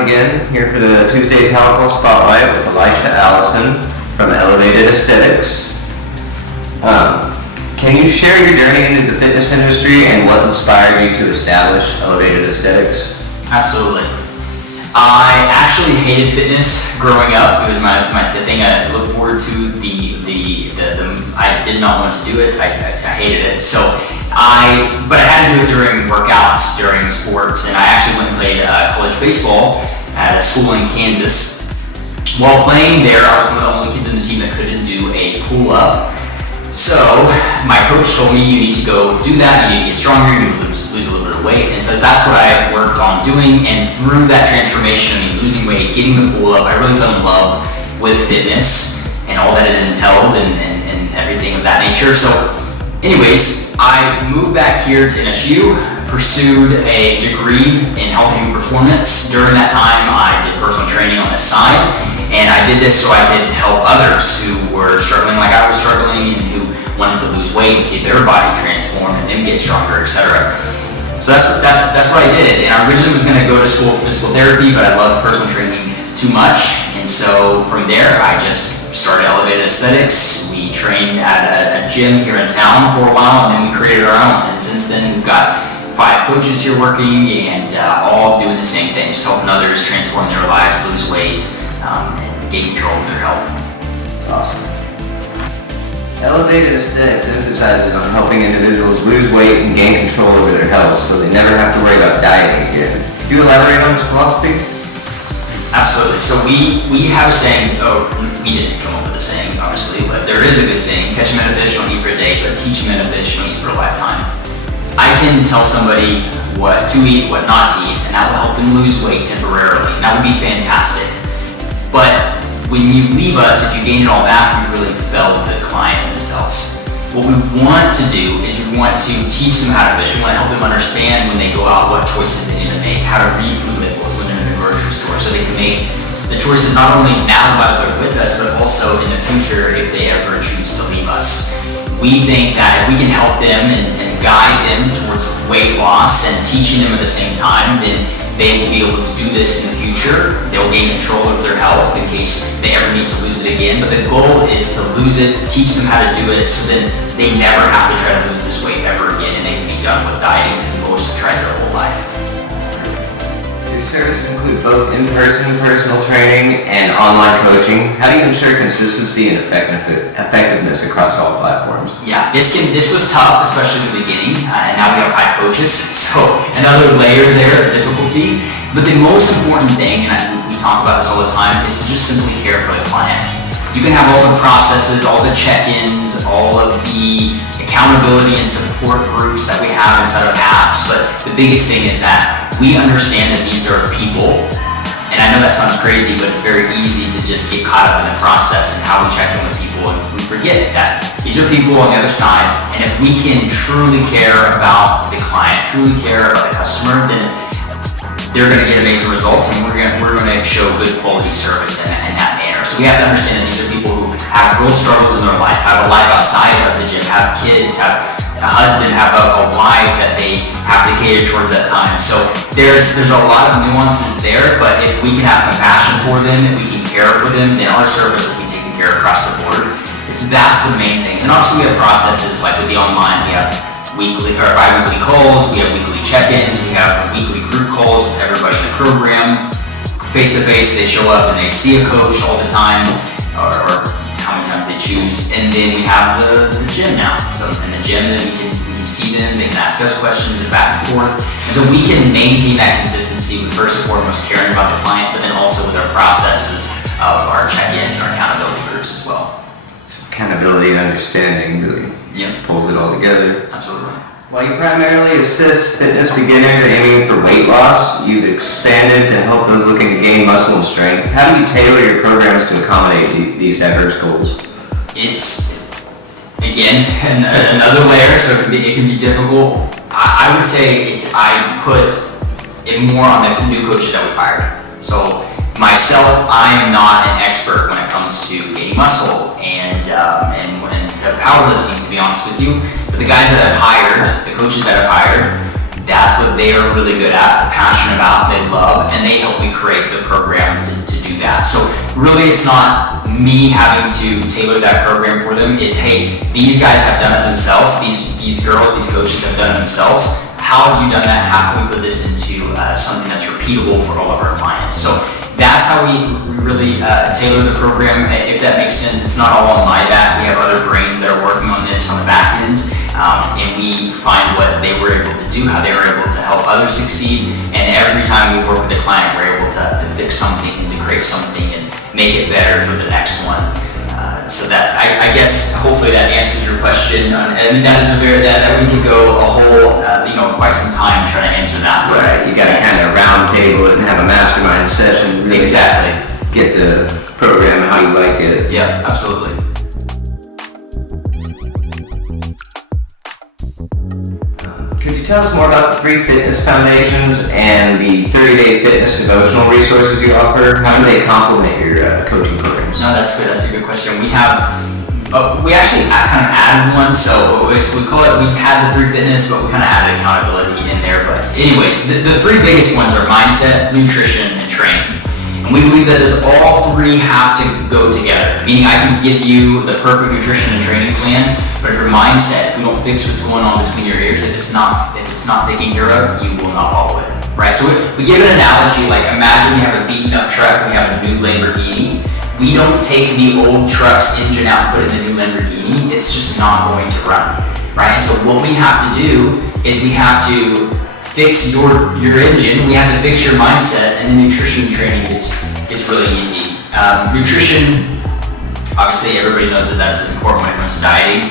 on again, here for the Tuesday Tahlequah Spotlight with Elisha Allison from Elevated Aesthetics. Can you share your journey into the fitness industry and what inspired you to establish Elevated Aesthetics? Absolutely. I actually hated fitness growing up. It was the thing I looked forward to. I did not want to do it. I hated it. But I had to do it during workouts, during sports, and I actually went and played college baseball at a school in Kansas. While playing there, I was one of the only kids in the team that couldn't do a pull-up. So my coach told me, you need to go do that, you need to get stronger, you need to lose a little bit of weight. And so that's what I worked on doing, and through that transformation, losing weight, getting the pull-up, I really fell in love with fitness and all that it entailed and everything of that nature. So anyways, I moved back here to NSU, pursued a degree in health and human performance. During that time, I did personal training on the side, and I did this so I could help others who were struggling like I was struggling and who wanted to lose weight and see their body transform and then get stronger, etc. So that's what I did. And I originally was going to go to school for physical therapy, but I loved personal training too much. And so from there, I just started Elevated Aesthetics. We trained at a gym here in town for a while, and then we created our own. And since then, we've got 5 coaches here working, and all doing the same thing, just helping others transform their lives, lose weight, and gain control of their health. That's awesome. Elevated Aesthetics emphasizes on helping individuals lose weight and gain control over their health so they never have to worry about dieting again. Could you elaborate on this philosophy? Absolutely. So we have a saying, we didn't come up with a saying, obviously, but there is a good saying, catch a man a fish, don't eat for a day, but teach a man a fish, don't eat for a lifetime. I can tell somebody what to eat, what not to eat, and that will help them lose weight temporarily, and that would be fantastic. But when you leave us, if you gain it all back, you've really failed the client themselves. What we want to do is we want to teach them how to fish. We want to help them understand when they go out what choices they need to make, how to read food labels when they're in a grocery store, so they can make the choices not only now while they're with us, but also in the future if they ever choose to leave us. We think that if we can help them and guide them towards weight loss and teaching them at the same time, then they will be able to do this in the future. They'll gain control of their health in case they ever need to lose it again. But the goal is to lose it, teach them how to do it, so then they never have to try to lose this weight ever again, and they can be done with dieting because most have tried their whole life. Your services include both in-person personal training and online coaching. How do you ensure consistency and effectiveness across all platforms? Yeah, this was tough, especially in the beginning, and now we have 5 coaches, so another layer there of difficulty. But the most important thing, and we talk about this all the time, is to just simply care for the client. You can have all the processes, all the check-ins, all of the accountability and support groups that we have inside of apps, but the biggest thing is that we understand that these are people. And I know that sounds crazy, but it's very easy to just get caught up in the process and how we check in with people, and we forget that these are people on the other side. And if we can truly care about the client, truly care about the customer, then they're going to get amazing results, and we're going to show good quality service in that manner. So we have to understand that these are people who have real struggles in their life, have a life outside of the gym, have kids, have a husband, have a wife that they have to cater towards at times. So there's a lot of nuances there, but if we can have compassion for them, if we can care for them, then our service will be taken care of across the board. So that's the main thing. And obviously we have processes like with the online, we have weekly or bi-weekly calls, we have weekly check-ins, we have weekly group calls with everybody in the program. Face-to-face, they show up and they see a coach all the time, or how many times they choose. And then we have the gym now. So in the gym, we can see them, they can ask us questions and back and forth. And so we can maintain that consistency with first and foremost caring about the client, but then also with our processes of our check-ins and our accountability groups as well. So accountability and understanding really pulls it all together. Absolutely. While you primarily assist fitness beginners aiming for weight loss, you've expanded to help those looking to gain muscle and strength. How do you tailor your programs to accommodate these diverse goals? It's, again, another layer, so it can be difficult. I would say I put it more on the new coaches that we've hired. So myself, I am not an expert when it comes to gaining muscle and to powerlifting, to be honest with you. But the guys that I've hired, the coaches that I've hired, That's what they are really good at, passionate about, they love, and they help me create the program to do that. So really it's not me having to tailor that program for them. It's, hey, these guys have done it themselves. These girls, these coaches have done it themselves. How have you done that? How can we put this into something that's repeatable for all of our clients? So that's how we really tailor the program, if that makes sense. It's not all on my back. We have other brains that are working on this on the back end, and we find what they were able to do, how they were able to help others succeed, and every time we work with the client, we're able to fix something and to create something and make it better for the next one. So that, I guess, hopefully that answers your question. I mean, that is that we could go a whole, quite some time trying to answer that. Right, you gotta kind of round table it and have a mastermind session. Really Exactly. Get the program how you like it. Yeah, absolutely. Could you tell us more about the 3 fitness foundations and the 30-day fitness devotional resources you offer? How do they complement your coaching programs? No, that's good. That's a good question. We actually kind of added one, so we call it, we had the 3 fitness, but we kind of added accountability in there. But anyways, the 3 biggest ones are mindset, nutrition, and training. And we believe that all 3 have to go together. Meaning I can give you the perfect nutrition and training plan, but if your mindset, if we don't fix what's going on between your ears, if it's not taken care of, you will not follow it. Right? So we give an analogy, like imagine we have a beaten up truck, we have a new Lamborghini. We don't take the old truck's engine out and put it in the new Lamborghini. It's just not going to run. Right? And so what we have to do is we have to fix your engine, we have to fix your mindset, and the nutrition training, it's really easy. Nutrition, obviously everybody knows that that's important when it comes to dieting.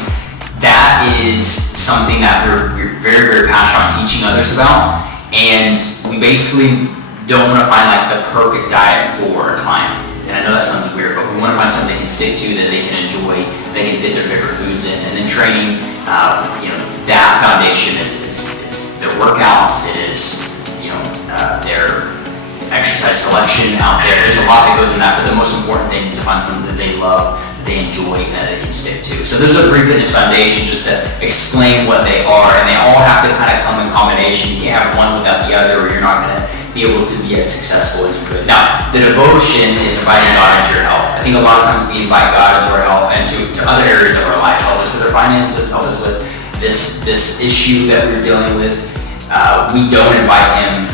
That is something that we're very, very passionate on teaching others about, and we basically don't want to find like the perfect diet for a client. And I know that sounds weird, but we want to find something they can stick to, that they can enjoy, they can fit their favorite foods in. And then training, that foundation is their workouts, it is their exercise selection out there. There's a lot that goes in that, but the most important thing is to find something that they love, they enjoy, and that they can stick to. So those are the 3 fitness foundations, just to explain what they are, and they all have to kind of come in combination. You can't have one without the other, or you're not going to be able to be as successful as you could. Now, the devotion is inviting God into your health. I think a lot of times we invite God into our health and to other areas of our life. Help us with our finances, help us with this issue that we're dealing with. We don't invite Him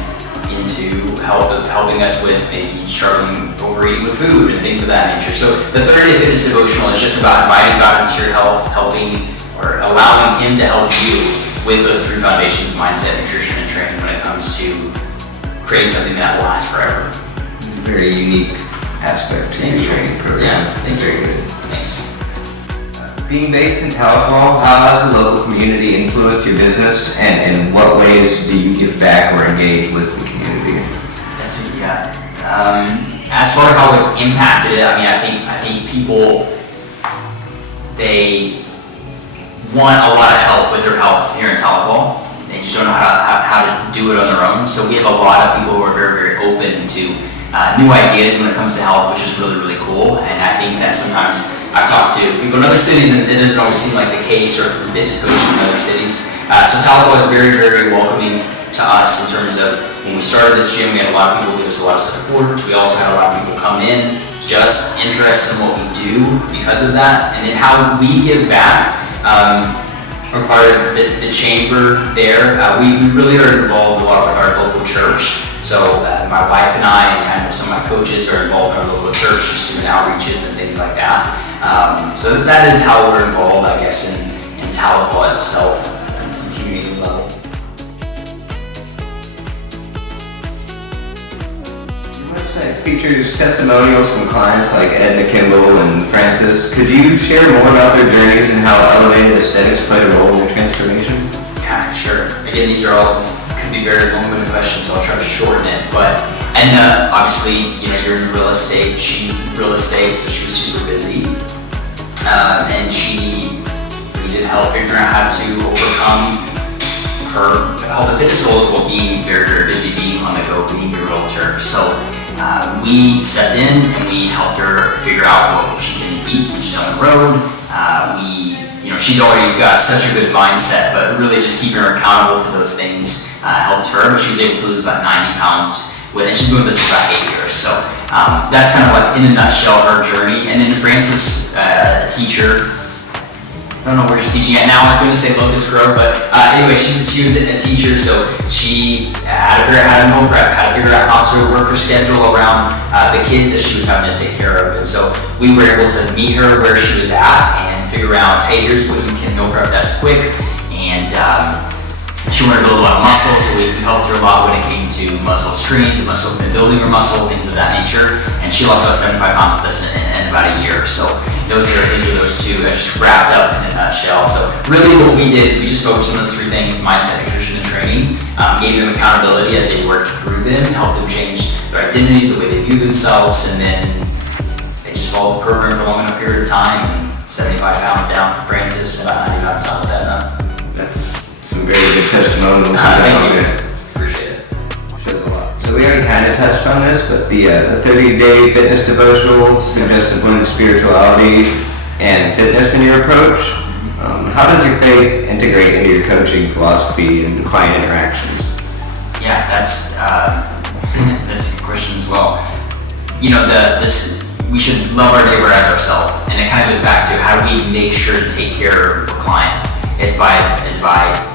into helping us with maybe struggling overeating with food and things of that nature. So the 30-day fitness devotional is just about inviting God into your health, helping or allowing Him to help you with those 3 foundations: mindset, nutrition, and training, when it comes to creating something that will last forever. Very unique aspect to your training program. Yeah, thank you. Very good. Thanks. Being based in Tahlequah, how has the local community influenced your business, and in what ways do you give back or engage with the community? That's it, yeah. As far as how it's impacted it, I think people, they want a lot of help with their health here in Tahlequah. They just don't know how to do it on their own. So we have a lot of people who are very, very open to new ideas when it comes to health, which is really, really cool. And I think that sometimes I've talked to people in other cities, and it doesn't always seem like the case, or from fitness coaches in other cities. So Tahlequah is very, very welcoming to us in terms of, when we started this gym, we had a lot of people give us a lot of support. We also had a lot of people come in just interested in what we do because of that. And then how we give back. We're part of the chamber there. We really are involved a lot with our local church. So my wife and I know some of my coaches are involved in our local church, just doing outreaches and things like that. So that is how we're involved, I guess, in Tahlequah itself, on the community level. Your website features testimonials from clients like Ed McKimball and Francis. Could you share more about their journeys and how elevated aesthetics played a role in their transformation? Yeah, sure. Again, these are all could be very long-winded questions, so I'll try to shorten it. But obviously, you're in real estate. So she was super busy, and she needed help figuring out how to overcome her health and fitness goals while being very, very busy, being on the go, being a realtor. So we stepped in and we helped her figure out what she can beat when she's on the road. She's already got such a good mindset, but really just keeping her accountable to those things helped her, but she was able to lose about 90 pounds with it. She's been with us for about 8 years. So that's kind of like, in a nutshell, her journey. And then Frances, a teacher, I don't know where she's teaching at now. I was going to say Locust Grove, but anyway, she was a teacher, so she had to figure out how to meal prep, how to figure out how to work her schedule around the kids that she was having to take care of. And so we were able to meet her where she was at and figure out, hey, here's what you can meal prep that's quick. And she wanted to build a lot of muscle, so we helped her a lot when it came to muscle strength, muscle and building her muscle, things of that nature. And she lost about 75 pounds with us in about a year. So those are those two that just wrapped up in a nutshell. So really what we did is we just focused on those three things: mindset, nutrition, and training. Gave them accountability as they worked through them, helped them change their identities, the way they view themselves, and then they just followed the program for a long enough period of time. And 75 pounds down for Francis and about 90 pounds down with Edna. That's some very good testimonials. Thank you. Appreciate it. Shows a lot. So we already kind of touched on this, but the 30-day fitness devotional suggests a blend of spirituality and fitness in your approach. How does your faith integrate into your coaching philosophy and client interactions? Yeah, that's a good question as well. You know, we should love our neighbor as ourselves, and it kind of goes back to how do we make sure to take care of a client. It's by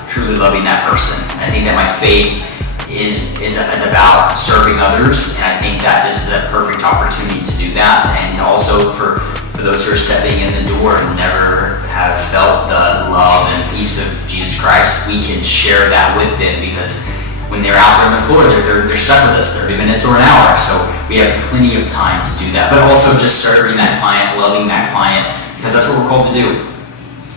truly loving that person. And I think that my faith is about serving others, and I think that this is a perfect opportunity to do that, and to also for those who are stepping in the door and never have felt the love and peace of Jesus Christ, we can share that with them, because when they're out there on the floor, they're stuck with us 30 minutes or an hour. So we have plenty of time to do that, but also just serving that client, loving that client, because that's what we're called to do.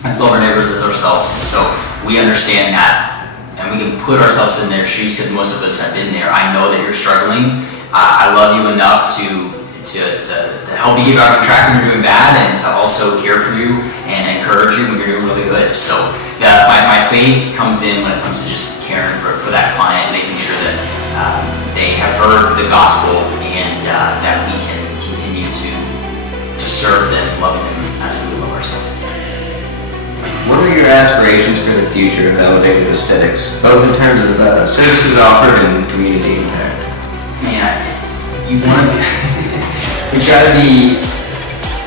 Let's love our neighbors as ourselves. So we understand that, and we can put ourselves in their shoes, because most of us have been there. I know that you're struggling. I love you enough to help you get back on track when you're doing bad, and to also care for you and encourage you when you're doing really good. So my faith comes in when it comes to just caring for that client, making sure that they have heard the gospel, and that we can continue to serve them, loving them as we love ourselves. What are your aspirations for the future of Elevated Aesthetics, both in terms of services offered and community impact? Man, you want to we try to be,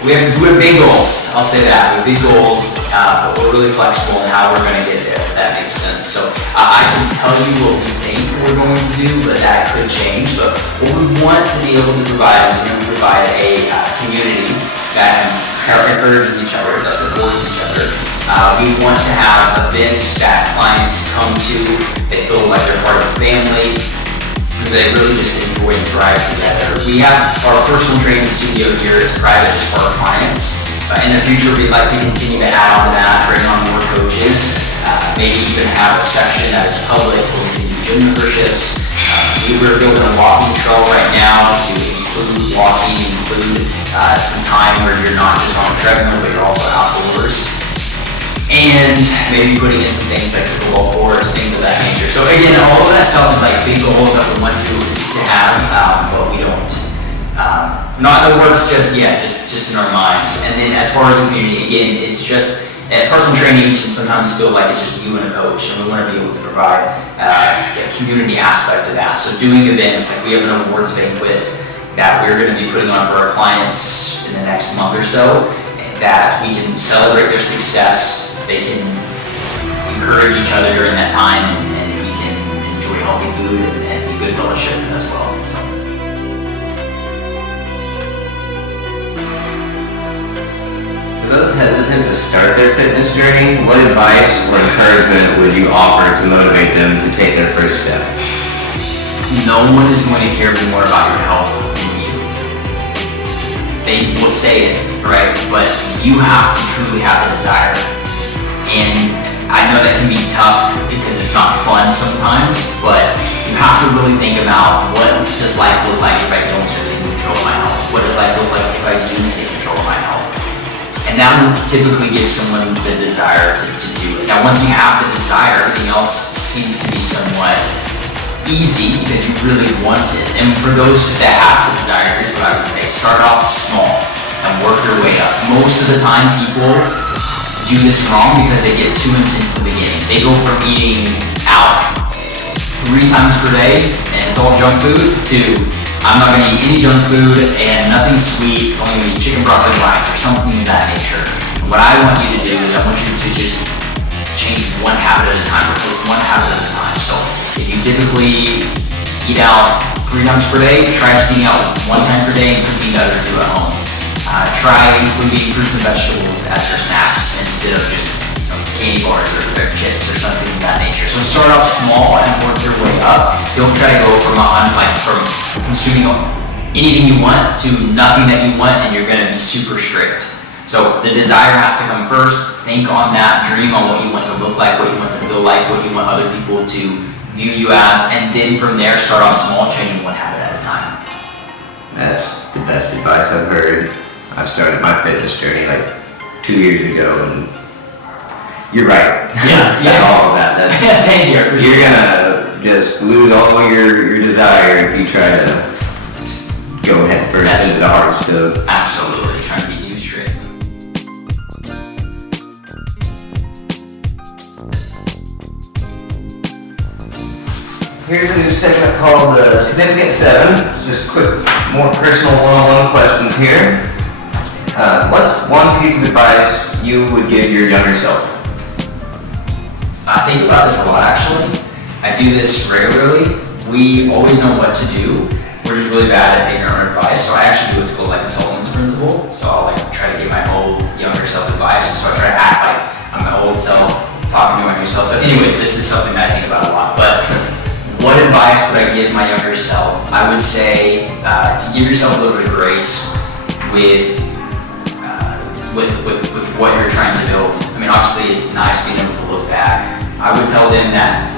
we have big goals, I'll say that. We have big goals, but we're really flexible in how we're going to get there, if that makes sense. So I can tell you what we think we're going to do, but that could change. But what we want to be able to provide is we're going to provide a community that encourages each other, that supports each other. We want to have events that clients come to, they feel like they're part of a family, they really just enjoy and thrive together. We have our personal training studio here. It's private just for our clients. In the future, we'd like to continue to add on to that, bring on more coaches, maybe even have a section that is public where we can do gym memberships. We're building a walking trail right now to include walking, include some time where you're not just on a treadmill, but you're also outdoors. And maybe putting in some things like pickleball courts, things of that nature. So again, all of that stuff is like big goals that we want to have, but we don't, not in the works just yet, just in our minds. And then as far as community, again, it's just, personal training can sometimes feel like it's just you and a coach, and we want to be able to provide a community aspect to that. So doing events, like we have an awards banquet that we're going to be putting on for our clients in the next month or so, that we can celebrate their success, they can encourage each other during that time, and we can enjoy healthy food and be good fellowship as well. So. For those hesitant to start their fitness journey, what advice or encouragement would you offer to motivate them to take their first step? No one is going to care more about your health than you. They will say it, right? But you have to truly have a desire. And I know that can be tough because it's not fun sometimes, but you have to really think about, what does life look like if I don't take control of my health? What does life look like if I do take control of my health? And that will typically give someone the desire to do it. Now, once you have the desire, everything else seems to be somewhat easy because you really want it. And for those that have the desire, here's what I would say: start off small and work your way up. Most of the time, people do this wrong because they get too intense in the beginning. They go from eating out 3 times per day and it's all junk food to I'm not gonna eat any junk food and nothing sweet, it's only gonna be chicken broccoli rice or something of that nature. And what I want you to do is I want you to just change one habit at a time, or just one habit at a time. So if you typically eat out 3 times per day, try just eating out 1 time per day and cooking the other 2 at home. Try including fruits and vegetables as your snacks instead of just candy bars or chips or something of that nature. So start off small and work your way up. Don't try to go from consuming anything you want to nothing that you want and you're gonna be super strict. So the desire has to come first. Think on that, dream on what you want to look like, what you want to feel like, what you want other people to view you as, and then from there start off small, changing 1 habit at a time. That's the best advice I've heard. I started my fitness journey like 2 years ago, and you're right. Yeah. That's all of that. Thank you. You're gonna just lose all your desire if you try to go head first into the hard stuff. Absolutely. Trying to be too strict. Here's a new segment called the Significant 7. It's just quick, more personal one-on-one questions here. What's one piece of advice you would give your younger self? I think about this a lot actually. I do this regularly. We always know what to do. We're just really bad at taking our own advice. So I actually do what's called like the Solomon's principle. So I'll try to give my old younger self advice. So I try to act like I'm my old self talking to my new self. So anyways, this is something that I think about a lot. But what advice would I give my younger self? I would say to give yourself a little bit of grace with what you're trying to build. I mean, obviously it's nice being able to look back. I would tell them that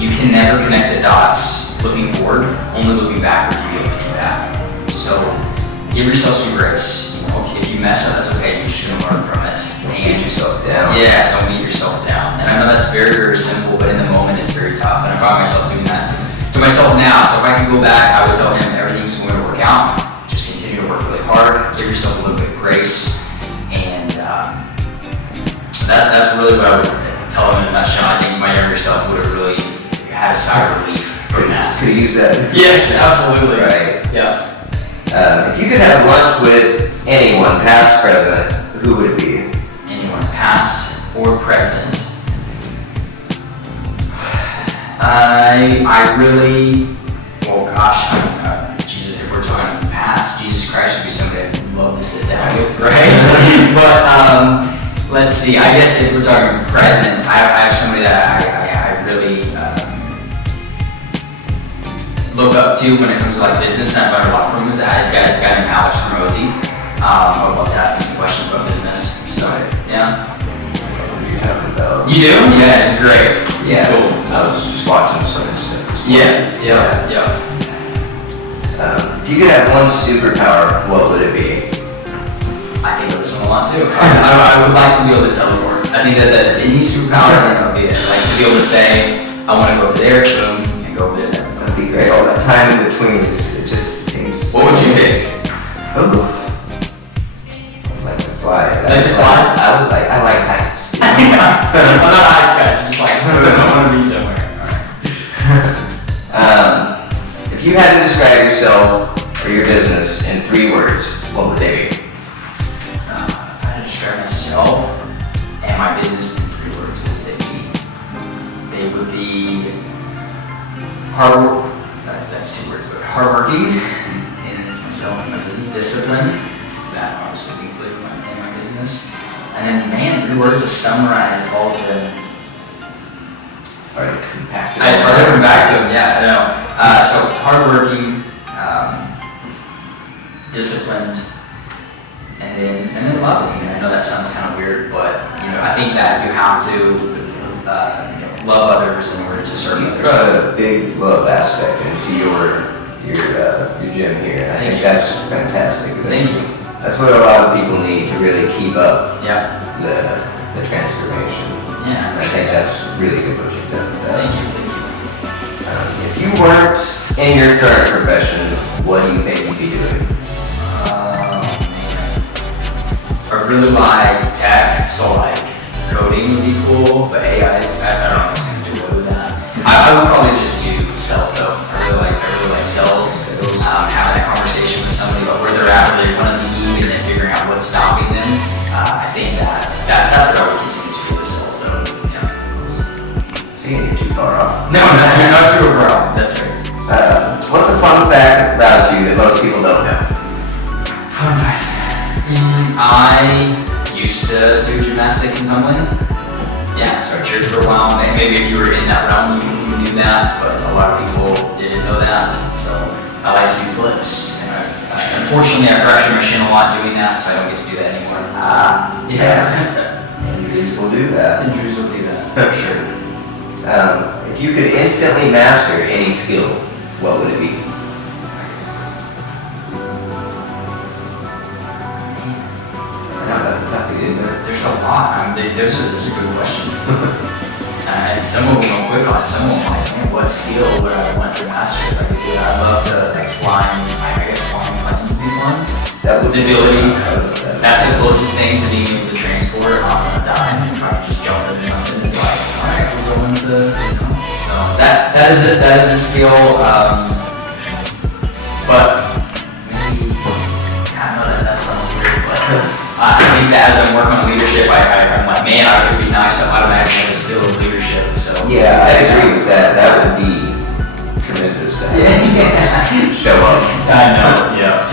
you can never connect the dots looking forward, only looking back will you be able to do that. So give yourself some grace. If you mess up, that's okay, you're just gonna learn from it. Don't beat yourself down. Yeah, don't beat yourself down. And I know that's very, very simple, but in the moment it's very tough. And I find myself doing that to myself now. So if I could go back, I would tell him everything's going to work out. Just continue to work really hard, give yourself a little bit of grace. And that's really what I would tell him in a nutshell. I think my younger self would have really had a sigh of relief from that. Could use that. Yes, absolutely. Right. Yeah. If you could have lunch with anyone, past, present, who would it be? Anyone, past or present? I really, well gosh, Jesus, if we're talking past, Jesus Christ would be somebody I'd love to sit down with, right? But let's see, I guess if we're talking present, I have somebody that I really look up to when it comes to like business, and I've learned a lot from him. This guy named Alex from Rosie. I would love to ask him some questions about business. So yeah. You do? Yeah, it's great. Yeah, it's cool. So I was just watching some stuff. Yeah. If you could have one superpower, what would it be? I think this one a lot too. I would like to be able to teleport. I think that any superpower, I think that would be it. Like to be able to say, I want to go over there, boom, and go over there. That'd be great. All that time in between, it just seems. What would you pick? Oh. I'd like to fly. Like to fly? I like heights. I'm not a heights guy, so just like, I want to be somewhere. Alright. If you had to describe yourself or your business in 3 words, what would they be? If I had to describe myself and my business in 3 words, what would they be? They would be hard work. That's 2 words, but hardworking, and it's myself and my business. Discipline, because that obviously is included in my business. And then, man, 3 words to summarize all of them. Hard to compact it. It's hard to come back to them, yeah, I know. So, hardworking, disciplined, and then loving. I know that sounds kind of weird, but I think that you have to love others in order to serve others. Brought a big love aspect into your gym here. I think that's fantastic. Thank you. That's what a lot of people need to really keep up the transformation. Yeah. I think that's really good what you've done with that. Thank you. If you weren't in your current profession, what do you think you'd be doing? I really like tech, so like coding would be cool, but AI is, I don't know if it's going to do well with that. I I would probably just do sales though. I really like sales. Having that conversation with somebody about where they're at, where they want to be, and then figuring out what's stopping them. I think that's what I would continue to do with sales though. Yeah. So you didn't get too far off. No, not too overall. That's right. What's a fun fact about you that most people don't know? Fun fact. I used to do gymnastics and tumbling. Yeah, so I cheered for a while. Maybe if you were in that realm, you knew that, but a lot of people didn't know that. So I like to do flips. And unfortunately, I fractured my shin a lot doing that, so I don't get to do that anymore. Yeah. Injuries will do that. Injuries will do that, for sure. If you could instantly master any skill, what would it be? I know, that's a toughie, isn't it? There's a lot. Those are good questions. And some of them I'm quick on. Some of them I'm like, man, what skill would I want to master if I could do that? I'd love to like flying. I guess flying planes would be fun. That would The ability. That's the closest thing to being able to transport on a dime and try to just jump into something and be like, all right, we're going to. So that is a skill. But maybe I know that sounds weird, but I think that as I'm working on leadership, I'm like, man, it would be nice to automatically have a skill of leadership. So yeah, I agree with that. That would be tremendous. Yeah. Show up. I know. Yeah.